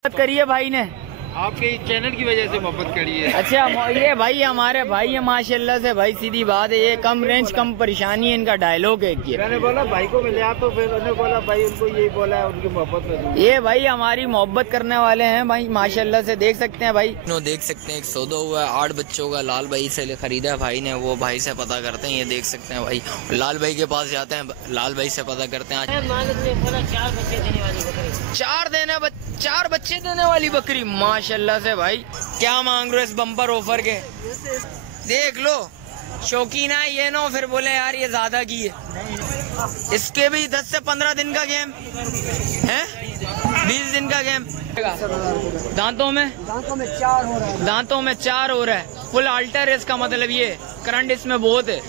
मोहब्बत करिए भाई ने, आपके चैनल की वजह से मोहब्बत करी है। अच्छा ये भाई हमारे भाई है माशाल्लाह से भाई, सीधी बात है, ये कम रेंज कम परेशानी है, इनका डायलॉग है ये। मैंने बोला भाई को मिले आप, तो फिर उन्होंने बोला भाई उनको यही बोला है उनकी मोहब्बत में। ये भाई हमारी मोहब्बत करने वाले हैं भाई माशाल्लाह से, देख सकते हैं भाई। देख सकते हैं एक सौदा हुआ है 8 बच्चों का, लाल भाई से खरीदा भाई ने, वो भाई से पता करते हैं। ये देख सकते हैं भाई, लाल भाई के पास जाते हैं, लाल भाई से पता करते हैं। 4 बच्चे देने वाली बकरी माशाल्लाह से भाई, क्या मांग रहे हो इस बम्पर ऑफर के? देख लो शौकीन है ये ना, फिर बोले यार ये ज्यादा की है। इसके भी 10 से 15 दिन का गेम है, 20 दिन का गेम। दांतों में 4 हो रहा है, फुल अल्टर है इसका मतलब, ये करंट इसमें बहुत है।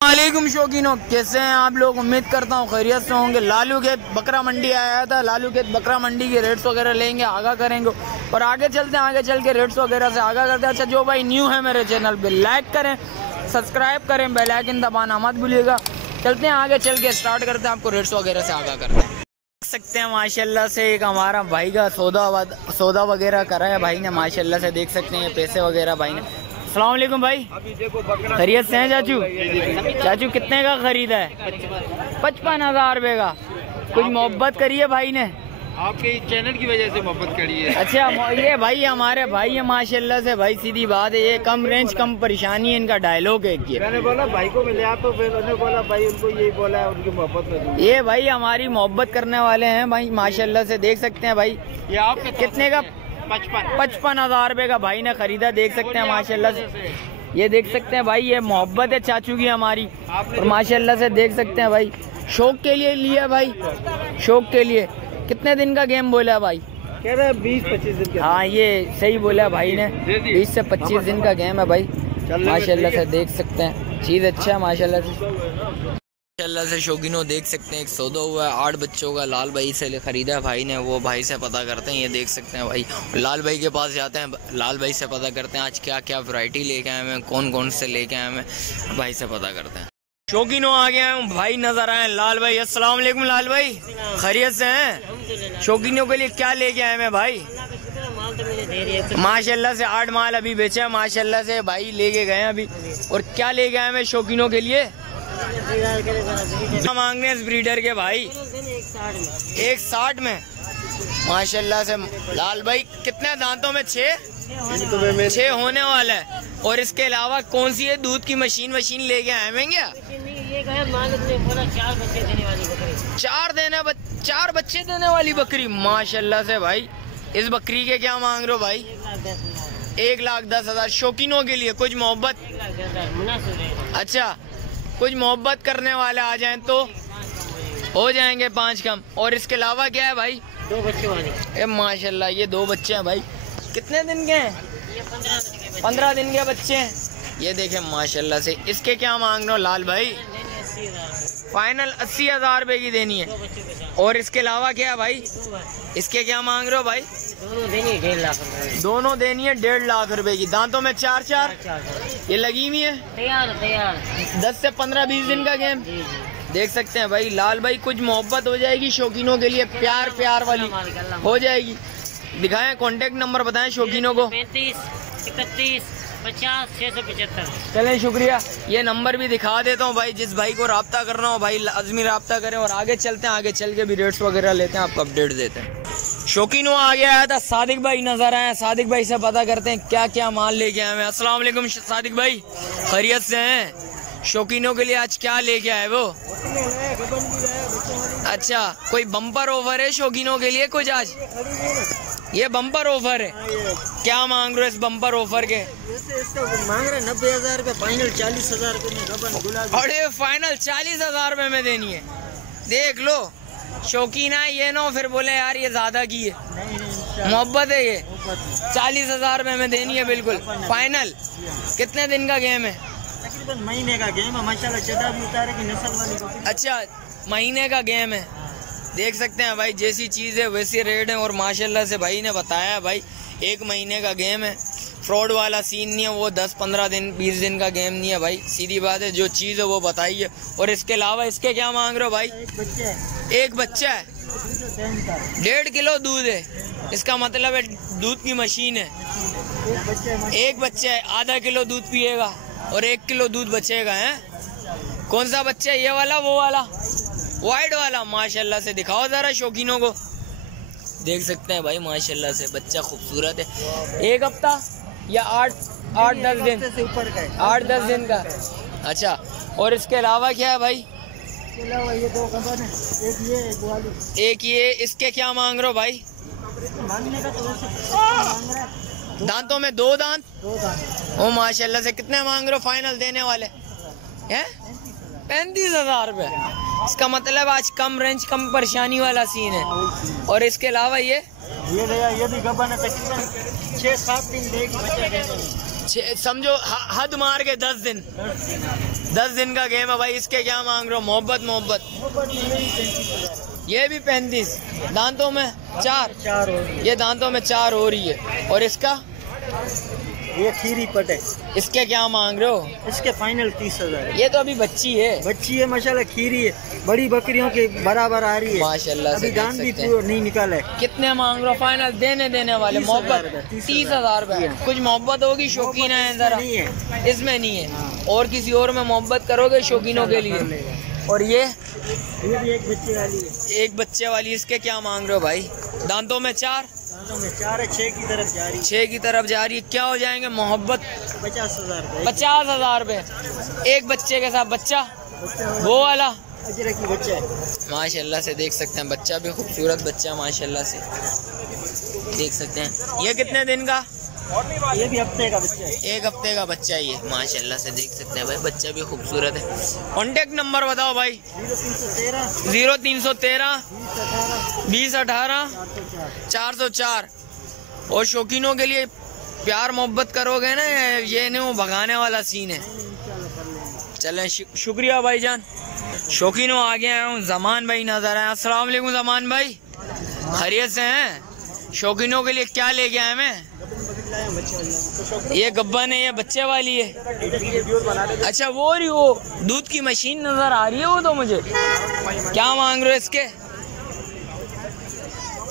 वालेकुम शौकीनों, कैसे हैं आप लोग? उम्मीद करता हूँ खैरियत से होंगे। लालू खेत बकरा मंडी आया था, लालू खेत बकरा मंडी के रेट्स वगैरह लेंगे, आगा करेंगे और आगे चलते हैं, आगे चल के रेट्स वगैरह से आगा करते हैं। अच्छा जो भाई न्यू है मेरे चैनल पे, लाइक करें, सब्सक्राइब करें, बेल आइकन दबाना मत भूलिएगा। चलते हैं आगे चल के स्टार्ट करते हैं, आपको रेट्स वगैरह से आगा करते हैं। देख सकते हैं माशाल्लाह से एक हमारा भाई का सौदा वगैरह करा है भाई ने माशाल्लाह से, देख सकते हैं पैसे वगैरह भाई ने। अस्सलाम वालेकुम भाई, खैरियत से हैं चाचू? चाचू कितने का खरीदा है? 55,000 रुपए का। कुछ मोहब्बत करिए भाई ने, आपके चैनल की वजह से मोहब्बत करी है। अच्छा ये भाई हमारे भाई है माशाल्लाह से भाई, सीधी बात है, ये कम रेंज कम परेशानी है, इनका डायलॉग है ये। मैंने बोला भाई को मिले आप, तो फिर उन्होंने बोला भाई उनको यही बोला है उनकी मोहब्बत में। ये भाई हमारी मोहब्बत करने वाले हैं भाई माशाल्लाह से, देख सकते हैं भाई। ये आपके कितने का? 55,000 रुपए का भाई ने खरीदा, देख सकते हैं माशाल्लाह से। ये देख सकते हैं भाई, ये मोहब्बत है चाचू की हमारी, और माशाल्लाह से देख सकते हैं भाई, शौक के लिए लिया भाई, शौक के लिए। कितने दिन का गेम बोला भाई? कह रहे 20-25 दिन का। हाँ ये सही बोला भाई ने, 20 से 25 दिन का गेम है भाई माशाल्लाह से, देख सकते हैं चीज अच्छा है माशाल्लाह से शौकीनों। देख सकते हैं एक सौदा हुआ है 8 बच्चों का, लाल भाई से खरीदा भाई ने, वो भाई से पता करते हैं। ये देख सकते हैं भाई, लाल भाई के पास जाते हैं, लाल भाई से पता करते हैं आज क्या क्या वैरायटी लेके आए हैं, कौन कौन से लेके आए हैं, भाई से पता करते हैं। शौकीनों आ गए हैं भाई, नजर आए लाल भाई। अस्सलाम वालेकुम लाल भाई, खैरियत से हैं? शौकीनों के लिए क्या लेके आए हैं भाई? माशाल्लाह से 8 माल अभी बेचा है माशाल्लाह से भाई, लेके गए हैं अभी। और क्या लेके आए हैं शौकीनों के लिए? मांगने इस ब्रीडर के भाई 160 में माशाल्लाह से। लाल भाई कितने दांतों में? 6 होने वाला है। और इसके अलावा कौन सी है दूध की मशीन लेके आए हैं क्या? 4 बच्चे देने वाली बकरी माशाल्लाह से भाई। इस बकरी के क्या मांग रहे हो भाई? 1,10,000। शौकीनों के लिए कुछ मोहब्बत? अच्छा कुछ मोहब्बत करने वाले आ जाएं तो हो जाएंगे 5 कम। और इसके अलावा क्या है भाई? 2 बच्चे वाले। माशाल्लाह ये 2 बच्चे हैं भाई। कितने दिन के हैं? 15 दिन के बच्चे हैं। ये देखें माशाल्लाह से। इसके क्या मांग रहे हो लाल भाई? फाइनल 80,000 रुपए की देनी है। और इसके अलावा क्या है भाई? इसके क्या मांग रहे हो भाई? दोनों देनी है 1.5 लाख रुपए की। दांतों में 4 ये लगी हुई है तैयार 10 से 15-20 दिन का गेम। देख सकते हैं भाई लाल भाई, कुछ मोहब्बत हो जाएगी शौकीनों के लिए, प्यार वाली हो जाएगी। दिखाएं कांटेक्ट नंबर बताएं शौकीनों को। 35 31 50 675। चलें शुक्रिया। ये नंबर भी दिखा देता हूँ भाई, जिस भाई को राब्ता करना हो भाई लाजमी राब्ता करें। और आगे चलते हैं, आगे चल के भी रेट्स वगैरह लेते हैं, आपको अपडेट देते हैं। शौकीनों आगे आया था सादिक भाई, नजर आया, सादिक भाई से पता करते हैं क्या क्या माल लेके आए हैं। अस्सलाम वालेकुम सादिक भाई, खैरियत से हैं? शौकीनों के लिए आज क्या लेके आए वो? अच्छा कोई बम्पर ऑफर है शौकीनों के लिए कुछ आज? ये बम्पर ऑफर है, क्या मांग रहे हो इस बम्पर ऑफर के? मांग रहे 90,000 रुपए, फाइनल 40,000 रुपए। अरे फाइनल 40,000 रुपए में देनी है। देख लो शौकीन है ये ना, फिर बोले यार ये ज्यादा की है। मोहब्बत है ये। 40,000 रुपए में देनी है बिल्कुल फाइनल। कितने दिन का गेम है? तकरीबन महीने का गेम है माशाल्लाह, चदा भी उतारे की नस्ल वाली। अच्छा महीने का गेम है। देख सकते हैं भाई, जैसी चीज़ है वैसी रेट है। और माशाल्लाह से भाई ने बताया भाई 1 महीने का गेम है, फ्रॉड वाला सीन नहीं है, वो 10-15 दिन 20 दिन का गेम नहीं है भाई, सीधी बात है। जो चीज़ है वो बताइए। और इसके अलावा इसके क्या मांग रहे हो भाई? एक बच्चा है। एक बच्चा है 1.5 किलो दूध है, इसका मतलब है दूध की मशीन है। एक बच्चा है, आधा किलो दूध पिएगा और 1 किलो दूध बचेगा है। कौन सा बच्चा है? ये वाला, वो वाला, वाइट वाला। माशाल्लाह से दिखाओ जरा शौकीनों को, देख सकते हैं भाई माशाल्लाह से बच्चा खूबसूरत है। 1 हफ्ता या 8-10 दिन से ऊपर का है, 8-10 दिन का। अच्छा, और इसके अलावा क्या है भाई? इसके अलावा ये 2 गबन है, एक ये एक वाली। एक ये, इसके क्या मांग रहे हो भाई? मांगने का तो वैसे मांग रहा है दांतों में 2 दांत। 2 दांत। ओ माशाल्लाह से कितने मांग रहे हो फाइनल देने वाले हैं? 35,000 रुपये। इसका मतलब आज कम रेंज कम परेशानी वाला सीन है। और इसके अलावा ये भैया ये भी गबन है, तकरीबन 6-7 दिन लेगी बच्चा देने। समझो हद मार के 10 दिन। 10 दिन का गेम है भाई। इसके क्या मांग रहे हो? मोहब्बत ये भी 35। दांतों में 4 हो रही है। ये दांतों में 4 हो रही है। और इसका ये खीरी पट है, इसके क्या मांग रहे हो? इसके फाइनल 30,000 है। ये तो अभी बच्ची है। बच्ची है माशाल्लाह, खीरी है, बड़ी बकरियों के बराबर आ रही है माशाल्लाह से। अभी दांत भी देख सकते हैं। नहीं निकाला है। कितने मांग रहे हो फाइनल देने वाले? 30,000 मोहब्बत 30,000 रुपए। कुछ मोहब्बत होगी, शौकीन है जरा, नहीं है इसमें नहीं है। और किसी और में मोहब्बत करोगे शौकीनों के लिए। और ये भी एक बच्चे वाली है, एक बच्चे वाली, इसके क्या मांग रहे हो भाई? दांतों में 4 दांतों में 4 है, 6 की तरफ जा रही है। 6 की तरफ जा रही है। क्या हो जाएंगे मोहब्बत? 50,000 रुपए। 50,000 रुपए एक बच्चे के साथ। बच्चा वो वाला अजरक की बच्चा है माशाल्लाह से, देख सकते हैं बच्चा भी खूबसूरत बच्चा माशाल्लाह से, देख सकते हैं। ये कितने दिन का? ये भी हफ्ते का बच्चा है। 1 हफ्ते का बच्चा है ये माशाल्लाह से, देख सकते हैं भाई बच्चा भी खूबसूरत है। कॉन्टेक्ट नंबर बताओ भाई। 0313 20 18 404। और शौकीनों के लिए प्यार मोहब्बत करोगे ना, ये नहीं वो भगाने वाला सीन है। चलें, शुक्रिया भाईजान। शौकीनों आगे आया हूँ, जमान भाई नजर आए। अस्सलाम वालेकुम जमान भाई, खैरियत से हैं? शौकीनों के लिए क्या लेके आए? मैं ये गब्बन है, ये बच्चे वाली है। अच्छा, वो रही वो दूध की मशीन नजर आ रही है वो तो मुझे। क्या मांग रहे हो इसके?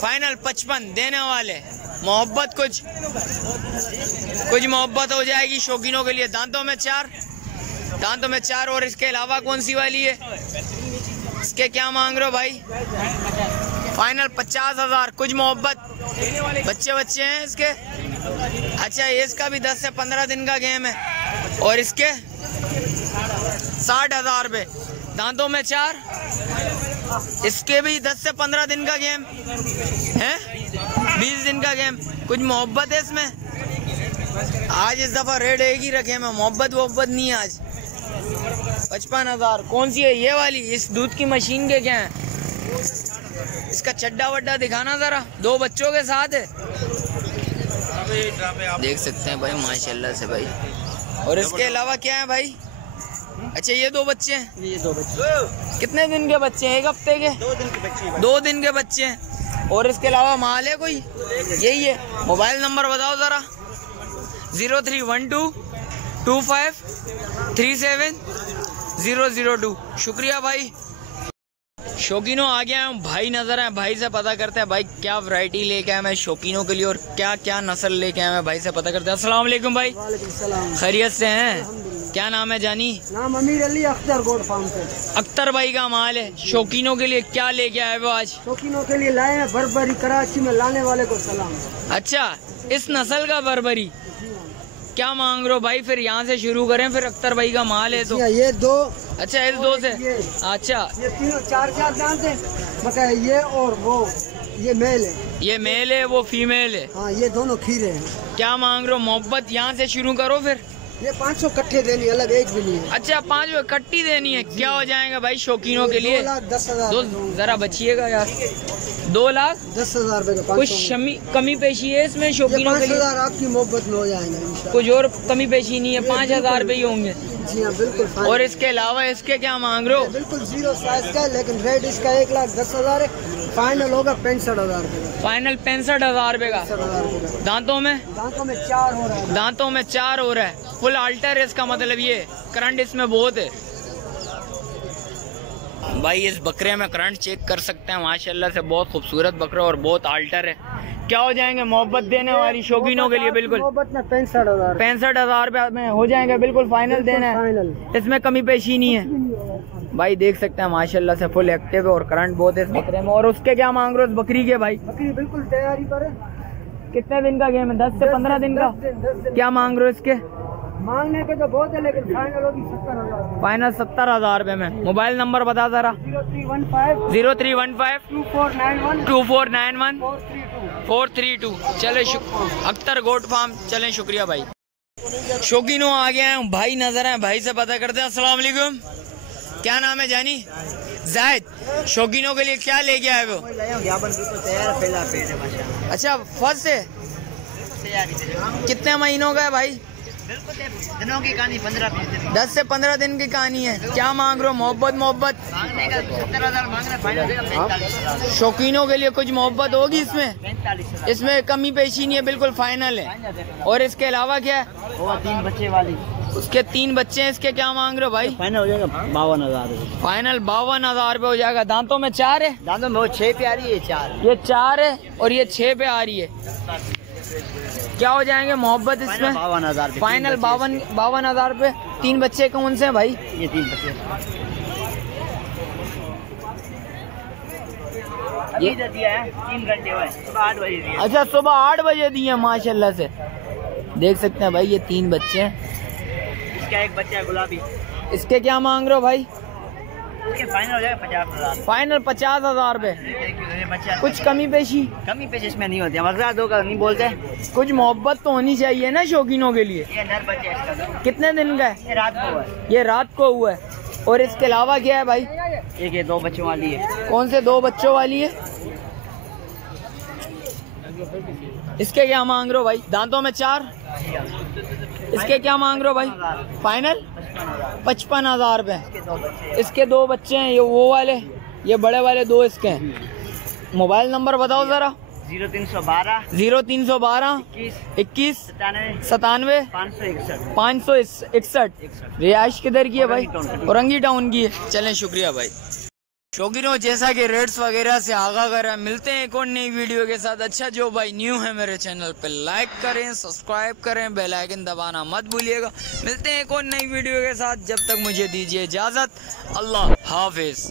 फाइनल 55 देने वाले। मोहब्बत कुछ मोहब्बत हो जाएगी शौकीनों के लिए। दांतों में 4। और इसके अलावा कौन सी वाली है? इसके क्या मांग रहे हो भाई? फाइनल 50,000। कुछ मोहब्बत। बच्चे हैं इसके। अच्छा, इसका भी 10 से 15 दिन का गेम है। और इसके 60,000 रुपये। दांतों में 4। इसके भी 10 से 15 दिन का गेम है, 20 दिन का गेम। कुछ मोहब्बत है इसमें। आज इस दफा रेट एक ही रखे मैं, मोहब्बत नहीं है आज। 55,000। कौन सी है? ये वाली। इस दूध की मशीन के क्या है? इसका चड्डा वड्डा दिखाना जरा। 2 बच्चों के साथ है, देख सकते हैं भाई माशाल्लाह से भाई। और इसके अलावा क्या है भाई? अच्छा, ये 2 बच्चे हैं। ये 2 बच्चे कितने दिन के बच्चे हैं? 1 हफ्ते के? 2 दिन के बच्चे। 2 दिन के बच्चे हैं। और इसके अलावा माल है कोई? यही है। मोबाइल नंबर बताओ जरा। 0312 25 37 002। शुक्रिया भाई। शौकीनों आ गया हूँ, भाई नजर आए, भाई से पता करते हैं भाई क्या वैरायटी लेके आए मैं शौकीनों के लिए और क्या क्या नस्ल लेके आए मैं भाई से पता करते हैं। अस्सलाम वालेकुम भाई, खैरियत से हैं? क्या नाम है जानी? नाम अमीर अली अख्तर गोड फार्म से। अख्तर भाई का माल है। शौकीनों के लिए क्या लेके आए वो आज? शौकीनों के लिए लाए हैं बर्बरी, कराची में लाने वाले को सलाम। अच्छा, इस नस्ल का बर्बरी क्या मांग रहे हो भाई? फिर यहाँ से शुरू करें, फिर अख्तर भाई का माल है तो। ये 2। अच्छा, इस 2 से। अच्छा, ये 3-4 दांत है, मगर ये और वो ये मेल है। ये मेल है, वो फीमेल है। हाँ, ये दोनों खीरे हैं। क्या मांग रहे हो? मोहब्बत यहाँ से शुरू करो फिर। ये 500 कट्ठे देनी, अलग एक भी नहीं है। अच्छा, 5 इकट्ठी देनी है। क्या हो जाएगा भाई शौकीनों के लिए? 2,10,000। जरा बचिएगा यार। 2,10,000 रुपए का। कुछ कमी पेशी है इसमें शौकीनों के लिए? 5,000 आपकी मोहब्बत में हो जाएंगे। कुछ और कमी पेशी नहीं है? 5,000 रुपये ही होंगे। जी हाँ, बिल्कुल। और इसके अलावा इसके क्या मांग रहे हो? बिल्कुल 0 साइज का, लेकिन रेट इसका 1,10,000 है। फाइनल होगा 65,000 रुपए। फाइनल 65,000 रुपए का। दांतों में 4 हो रहा है। दांतों में 4 हो रहा है। फुल अल्टर है इसका मतलब। ये करंट इसमें बहुत है। भाई इस बकरे में करंट चेक कर सकते हैं, माशाल्लाह से बहुत खूबसूरत बकरा और बहुत आल्टर है। क्या हो जाएंगे मोहब्बत देने वाली शौकीनों के लिए? बिल्कुल मोहब्बत में 65,000 65,000 रुपये में हो जाएंगे, बिल्कुल फाइनल देना है, फाइनल। इसमें कमी पेशी नहीं है। भाई देख सकते हैं माशाल्लाह से फुल एक्टिव है और करंट बहुत है इस बकरे में। और उसके क्या मांग रहे हो उस बकरी के भाई? बकरी बिल्कुल तैयारी पर है। कितने दिन का गेम है? 10 से 15 दिन का। 10 दिन। क्या मांग रहे हो इसके? मांगने के तो बहुत है लेकिन फाइनल होगी 70,000। फाइनल 70,000 रुपये में। मोबाइल नंबर बता जरा। 0315 2491 2491 432। 432। चले अख्तर गोट फार्म। चलें, शुक्रिया भाई। शौकीनों आ गए हैं, भाई नजर है, भाई से पता करते हैं। अस्सलाम वालेकुम, क्या नाम है जानी? जायद। शौकीनों के लिए क्या लेके आए वो? अच्छा, फर्स्ट से कितने महीनों का है भाई? दिनों की कहानी 15-20 दिन। 10 से 15 दिन की कहानी है। क्या मांग रहे हो? मोहब्बत मांगने का 70,000 मांग रहे, फाइनल देगा 45,000। शौकीनों के लिए कुछ मोहब्बत होगी इसमें? 45,000। इसमें कमी पेशी नहीं है, बिल्कुल फाइनल है। और इसके अलावा क्या है? वो 3 बच्चे वाली। उसके 3 बच्चे हैं। इसके क्या मांग रहे हो भाई? फाइनल हो जाएगा 52,000। फाइनल 52,000 रुपये हो जाएगा। दांतों में 4 है? दांतों में वो 6 पे आ रही है, 4। ये 4 है और ये 6 पे आ रही है। क्या हो जाएंगे मोहब्बत इसमें? 52,000। फाइनल 52,000 रुपये। 3 बच्चे कौन से हैं भाई? ये 3 बच्चे अभी तो दिया है, 3 घंटे हुए, सुबह 8 बजे दिया। अच्छा, सुबह 8 बजे दिए माशाल्लाह से। देख सकते हैं भाई ये 3 बच्चे हैं। इसका एक बच्चा है गुलाबी। इसके क्या मांग रहे हो भाई? इसके फाइनल हो जाएगा 50,000। फाइनल 50,000 रुपये। बच्चा कुछ कमी पेशी? कमी पेश इसमें नहीं होती, मजा दो का नहीं बोलते। कुछ मोहब्बत तो होनी चाहिए ना शौकीनों के लिए। ये नर बच्चा है इसका। कितने दिन का है? ये रात को है। ये रात को हुआ है। और इसके अलावा क्या है भाई? एक ये 2 बच्चों वाली है। कौन से 2 बच्चों वाली है? इसके क्या मांग रहे हो भाई? दांतों में 4। इसके क्या मांग रहे हो भाई? फाइनल 55,000 रुपये। इसके 2 बच्चे हैं, ये वो वाले, ये बड़े वाले 2 इसके हैं। मोबाइल नंबर बताओ जरा। 0312 0312 21 97 561। रिहाइश किधर की है भाई? औरंगी टाउन की है। चलें, शुक्रिया भाई। शौकीनों, जैसा कि रेट्स वगैरह से आगाह करें, मिलते हैं एक और नई वीडियो के साथ। अच्छा, जो भाई न्यू है मेरे चैनल पे लाइक करें, सब्सक्राइब करें, बेल आइकन दबाना मत भूलिएगा। मिलते हैं एक और नई वीडियो के साथ, जब तक मुझे दीजिए इजाज़त। अल्लाह हाफिज़।